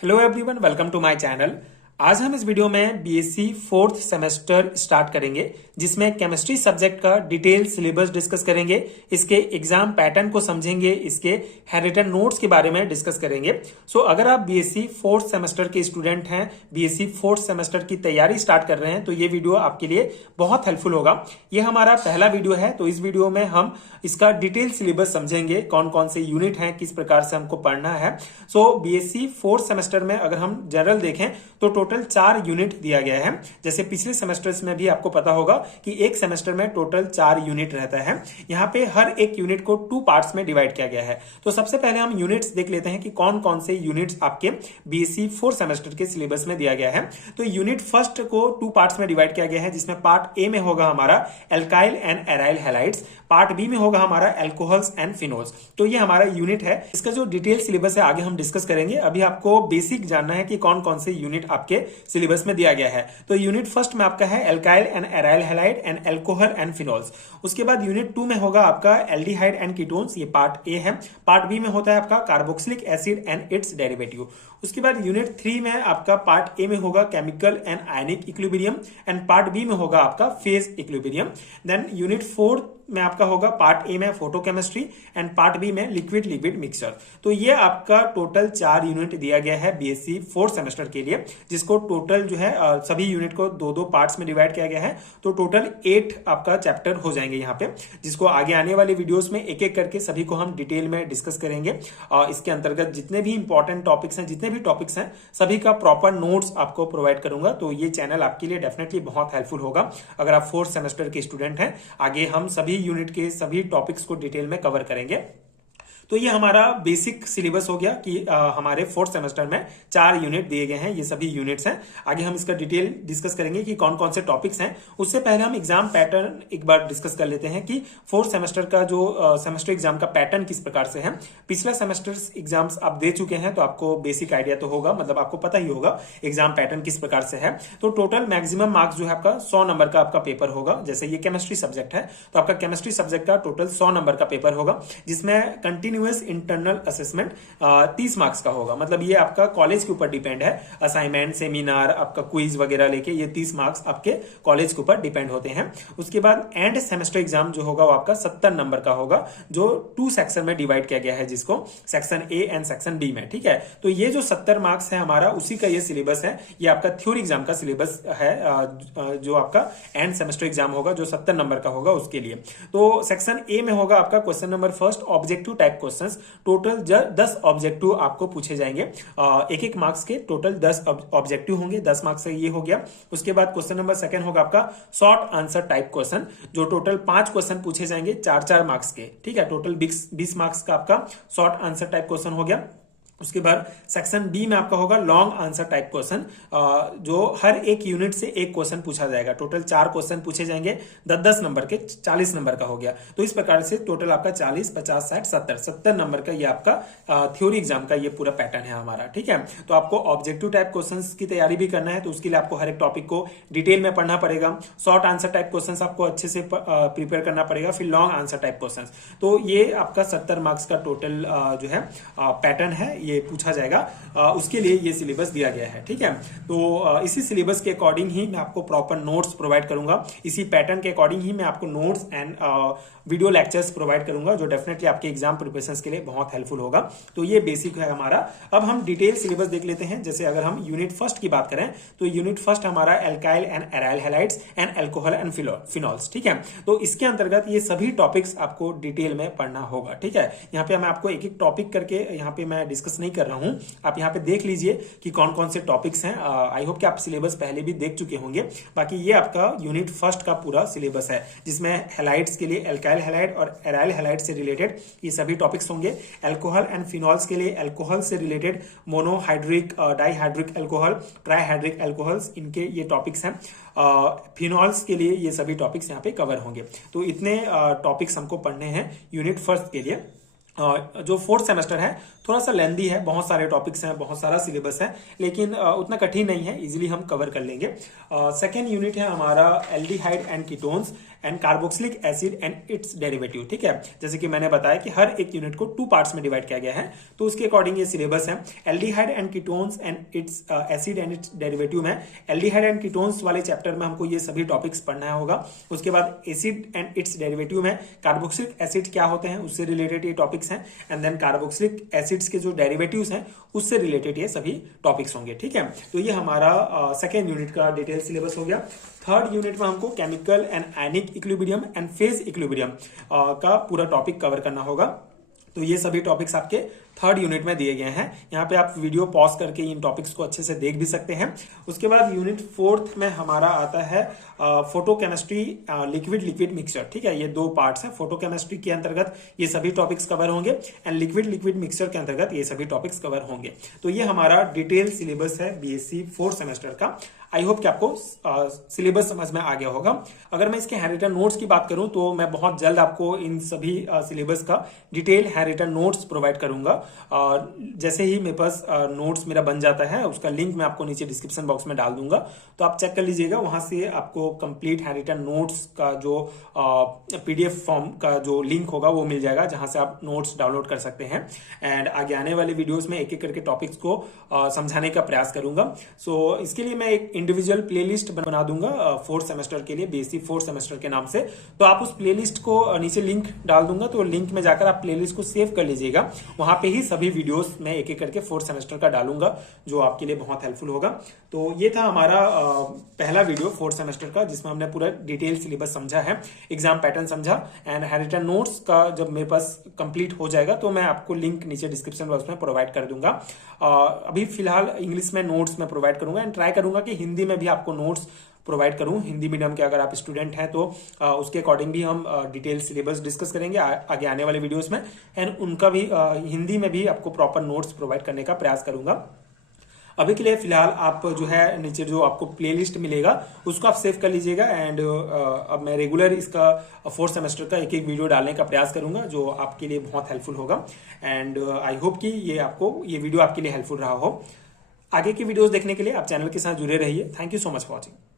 Hello everyone, welcome to my channel. आज हम इस वीडियो में बीएससी फोर्थ सेमेस्टर स्टार्ट करेंगे, जिसमें केमिस्ट्री सब्जेक्ट का डिटेल सिलेबस डिस्कस करेंगे, इसके एग्जाम पैटर्न को समझेंगे, इसके हैंडरिटन नोट्स के बारे में डिस्कस करेंगे। अगर आप बीएससी फोर्थ सेमेस्टर के स्टूडेंट हैं, बीएससी फोर्थ सेमेस्टर की तैयारी स्टार्ट कर रहे हैं, तो ये वीडियो आपके लिए बहुत हेल्पफुल होगा। ये हमारा पहला वीडियो है, तो इस वीडियो में हम इसका डिटेल सिलेबस समझेंगे, कौन कौन से यूनिट हैं, किस प्रकार से हमको पढ़ना है। बीएससी फोर्थ सेमेस्टर में अगर हम जनरल देखें तो टोटल 4 यूनिट दिया गया है। जैसे पिछले सेमेस्टर्स में भी आपको पता होगा कि एक सेमेस्टर में टोटल 4 यूनिट रहता है। यहाँ पे हर एक यूनिट को 2 पार्ट्स में डिवाइड किया गया है। तो सबसे पहले हम यूनिट्स देख लेते हैं कि कौन कौन से यूनिट्स आपके बीएससी फोर्थ सेमेस्टर के सिलेबस में दिया गया है। तो यूनिट फर्स्ट को 2 पार्ट्स में डिवाइड किया गया है, जिसमें पार्ट ए में होगा हमारा alkyl and aryl halides, part B में होगा हमारा एल्कोहल्स एंड फिनोल्स। तो ये हमारा यूनिट है। इसका जो डिटेल सिलेबस है आगे हम डिस्कस करेंगे। अभी आपको बेसिक जानना है कि कौन कौन से यूनिट आपके सिलेबस में दिया गया है। तो यूनिट फर्स्ट में आपका है alkyl and aryl halide and alcohol and phenols. उसके बाद यूनिट 2 में होगा आपका एल्डिहाइड एंड कीटोन्स, ये पार्ट ए है। पार्ट बी में होता है आपका carboxylic acid and it's derivative. उसके बाद यूनिट 3 में आपका पार्ट ए में होगा chemical and ionic equilibrium and part B में होगा आपका फेज इक्विलिब्रियम। देन यूनिट 4 में आपका होगा पार्ट ए में फोटोकेमिस्ट्री एंड पार्ट बी में लिक्विड लिपिड मिक्सचर। तो ये आपका टोटल 4 यूनिट दिया गया है बीएससी फोर्थ सेमेस्टर के लिए, जिसको टोटल जो है सभी यूनिट को 2-2 पार्ट्स में डिवाइड किया गया है। तो टोटल 8 आपका चैप्टर हो जाएंगे यहाँ पे, जिसको आगे आने वाले वीडियोस में एक एक करके सभी को हम डिटेल में डिस्कस करेंगे। और इसके अंतर्गत जितने भी इंपॉर्टेंट टॉपिक्स हैं, जितने भी टॉपिक्स हैं, सभी का प्रॉपर नोट्स आपको प्रोवाइड करूंगा। तो ये चैनल आपके लिए डेफिनेटली बहुत हेल्पफुल होगा अगर आप फोर्थ सेमेस्टर के स्टूडेंट हैं। आगे हम सभी यूनिट के सभी टॉपिक्स को डिटेल में कवर करेंगे। तो ये हमारा बेसिक सिलेबस हो गया कि हमारे फोर्थ सेमेस्टर में 4 यूनिट दिए गए हैं, ये सभी यूनिट्स हैं। आगे हम इसका डिटेल डिस्कस करेंगे कि कौन कौन से टॉपिक्स हैं। उससे पहले हम एग्जाम पैटर्न एक बार डिस्कस कर लेते हैं कि फोर्थ सेमेस्टर का जो सेमेस्टर एग्जाम का पैटर्न किस प्रकार से है। पिछला सेमेस्टर एग्जाम्स आप दे चुके हैं, तो आपको बेसिक आइडिया तो होगा, मतलब आपको पता ही होगा एग्जाम पैटर्न किस प्रकार से है। तो टोटल मैक्सिमम मार्क्स जो है आपका 100 नंबर का आपका पेपर होगा। जैसे ये केमिस्ट्री सब्जेक्ट है, तो आपका केमिस्ट्री सब्जेक्ट का टोटल 100 नंबर का पेपर होगा, जिसमें कंटिन्यू इंटरनल असेसमेंट 30 मार्क्स का होगा। मतलब ये आपका कॉलेज के ऊपर डिपेंड है। असाइनमेंट, सेमिनार, आपका क्विज वगैरह लेके ये 30 मार्क्स आपके कॉलेज के ऊपर डिपेंड होते हैं। उसके बाद एंड सेमेस्टर एग्जाम जो होगा वो आपका 70 नंबर का होगा, जो 2 सेक्शन में डिवाइड किया गया है, जिसको section A and section B में। ठीक है, तो ये जो 70 मार्क्स है हमारा, उसी का ये सिलेबस है। ये आपका थ्योरी एग्जाम का सिलेबस है, जो आपका एंड सेमेस्टर एग्जाम होगा, जो 70 नंबर का होगा उसके लिए। तो सेक्शन ए में होगा आपका question number first, objective type questions. Total 10 objective आपको पूछे जाएंगे। एक एक मार्क्स के टोटल 10 ऑब्जेक्टिव होंगे, 10 मार्क्स से ये हो गया। उसके बाद क्वेश्चन नंबर सेकंड होगा आपका शॉर्ट आंसर टाइप क्वेश्चन, जो टोटल 5 क्वेश्चन पूछे जाएंगे 4-4 मार्क्स के। ठीक है, टोटल 20 मार्क्स का आपका शॉर्ट आंसर टाइप क्वेश्चन हो गया। उसके बाद सेक्शन बी में आपका होगा लॉन्ग आंसर टाइप क्वेश्चन, जो हर एक यूनिट से एक क्वेश्चन पूछा जाएगा। टोटल 4 क्वेश्चन पूछे जाएंगे 10-10 नंबर के, 40 नंबर का हो गया। तो इस प्रकार से टोटल आपका 40, 50, 60, 70 नंबर का ये आपका थ्योरी एग्जाम का ये पूरा पैटर्न है हमारा। ठीक है, तो आपको ऑब्जेक्टिव टाइप क्वेश्चन की तैयारी भी करना है, तो उसके लिए आपको हर एक टॉपिक को डिटेल में पढ़ना पड़ेगा। शॉर्ट आंसर टाइप क्वेश्चन आपको अच्छे से प्रिपेयर करना पड़ेगा, फिर लॉन्ग आंसर टाइप क्वेश्चन। तो ये आपका 70 मार्क्स का टोटल जो है पैटर्न है, ये पूछा जाएगा। उसके लिए ये सिलेबस दिया गया है। ठीक है, तो इसी सिलेबस के अकॉर्डिंग ही मैं आपको प्रॉपर नोट्स प्रोवाइड करूंगा। इसी पैटर्न के अकॉर्डिंग ही मैं आपको notes and video lectures provide करूंगा, जो डेफिनेटली आपके एग्जाम प्रिपरेशन के लिए बहुत हेल्पफुल होगा। तो ये बेसिक है हमारा। अब हम डिटेल सिलेबस देख लेते हैं। जैसे अगर हम यूनिट फर्स्ट की बात करें, तो यूनिट फर्स्ट हमारा alkyl and aryl halides and alcohol and phenols. ठीक है, तो इसके अंतर्गत ये सभी टॉपिक्स आपको डिटेल में पढ़ना होगा। ठीक है, यहाँ पे मैं आपको एक एक टॉपिक करके यहाँ पे मैं डिस्कस नहीं कर रहा हूँ। आप यहाँ पे देख लीजिए कि कौन कौन से टॉपिक्स हैं। आई होप कि आप सिलेबस पहले भी देख चुके होंगे। बाकी ये आपका यूनिट फर्स्ट का पूरा सिलेबस है, जिसमें हैलाइड्स के लिए एल्काइल हैलाइड और एराइल हैलाइड से रिलेटेड ये सभी टॉपिक्स होंगे। एल्कोहल एंड फिनॉल्स के लिए एल्कोहल से related monohydric, dihydric alcohol, trihydric alcohols, इनके ये टॉपिक्स हैं। फिनॉल्स के लिए ये सभी टॉपिक्स यहाँ पे कवर होंगे। तो इतने टॉपिक्स हमको पढ़ने हैं यूनिट फर्स्ट के लिए। जो फोर्थ सेमेस्टर है थोड़ा सा लेंदी है, बहुत सारे टॉपिक्स हैं, बहुत सारा सिलेबस है, लेकिन उतना कठिन नहीं है, इजीली हम कवर कर लेंगे। सेकेंड यूनिट है हमारा aldehyde and ketones. And carboxylic acid and it's derivative. ठीक है, जैसे कि मैंने बताया कि हर एक यूनिट को 2 पार्ट्स में डिवाइड किया गया है, तो उसके अकॉर्डिंग ये सिलेबस है। Aldehyde and ketones and it's acid and it's derivative में एल्डिहाइड एंड कीटोन्स वाले चैप्टर में हमको ये सभी टॉपिक्स पढ़ना होगा। उसके बाद एसिड एंड इट्स डेरिवेटिव में कार्बोक्सिलिक एसिड क्या होते हैं उससे रिलेटेड ये टॉपिक्स हैं, एंड देन कार्बोक्सिलिक एसिड्स के जो डेरिवेटिव्स हैं उससे रिलेटेड ये सभी टॉपिक्स होंगे। ठीक है, तो ये हमारा सेकेंड यूनिट का डिटेल सिलेबस हो गया। थर्ड यूनिट में हमको chemical and ionic equilibrium and phase equilibrium का पूरा टॉपिक कवर करना होगा। तो ये सभी टॉपिक्स आपके थर्ड यूनिट में दिए गए हैं। यहाँ पे आप वीडियो पॉज करके इन टॉपिक्स को अच्छे से देख भी सकते हैं। उसके बाद यूनिट फोर्थ में हमारा आता है फोटोकेमिस्ट्री लिक्विड लिक्विड मिक्सचर। ठीक है, ये 2 पार्ट्स हैं। फोटोकेमिस्ट्री के अंतर्गत ये सभी टॉपिक्स कवर होंगे एंड लिक्विड लिक्विड मिक्सचर के अंतर्गत ये सभी टॉपिक्स कवर होंगे। तो ये हमारा डिटेल सिलेबस है बीएससी 4th सेमेस्टर का। आई होप कि आपको सिलेबस समझ में आ गया होगा। अगर मैं इसके हैंड नोट्स की बात करूं तो मैं बहुत जल्द आपको इन सभी सिलेबस का डिटेल हैंड नोट्स प्रोवाइड करूंगा। जैसे ही मेरे पास नोट्स मेरा बन जाता है उसका लिंक मैं आपको नीचे डिस्क्रिप्शन बॉक्स में डाल दूंगा, तो आप चेक कर लीजिएगा। वहां से आपको कंप्लीट हैंड नोट्स का जो पीडीएफ फॉर्म का जो लिंक होगा वो मिल जाएगा, जहां से आप नोट्स डाउनलोड कर सकते हैं। एंड आगे आने वाले वीडियोस में एक एक करके टॉपिक्स को समझाने का प्रयास करूंगा। सो इसके लिए मैं एक इंडिविजुअल प्लेलिस्ट बना दूंगा 4th सेमेस्टर के लिए, बीएससी 4th सेमेस्टर के नाम से। तो आप उस प्लेलिस्ट को नीचे लिंक डाल दूंगा, तो लिंक में जाकर आप प्लेलिस्ट को सेव कर लीजिएगा। वहां पे ही सभी वीडियोस में एक एक करके 4th सेमेस्टर का डालूंगा, जो आपके लिए बहुत हेल्पफुल होगा। तो ये था हमारा पहला वीडियो 4th सेमेस्टर का, जिसमें हमने पूरा डिटेल सिलेबस समझा है, एग्जाम पैटर्न समझा, एंड हैंड नोट्स का जब मेरे पास कंप्लीट हो जाएगा तो मैं आपको लिंक नीचे डिस्क्रिप्शन बॉक्स में प्रोवाइड कर दूंगा। अभी फिलहाल इंग्लिश में नोट्स में प्रोवाइड करूंगा एंड ट्राई करूंगा कि हिंदी में भी आपको नोट्स प्रोवाइड करूं। हिंदी मीडियम के अगर आप स्टूडेंट हैं तो उसके अकॉर्डिंग भी हम डिटेल सिलेबस डिस्कस करेंगे आगे आने वाले वीडियोस में, एंड उनका भी हिंदी में भी आपको प्रॉपर नोट्स प्रोवाइड करने का प्रयास करूंगा। अभी के लिए फिलहाल आप जो है नीचे जो आपको प्लेलिस्ट मिलेगा उसको आप सेव कर लीजिएगा, एंड अब मैं रेगुलर इसका 4th सेमेस्टर का एक एक वीडियो डालने का प्रयास करूंगा, जो आपके लिए बहुत हेल्पफुल होगा। एंड आई होप कि ये वीडियो आपके लिए हेल्पफुल रहा हो। आगे की वीडियोस देखने के लिए आप चैनल के साथ जुड़े रहिए। Thank you so much for watching.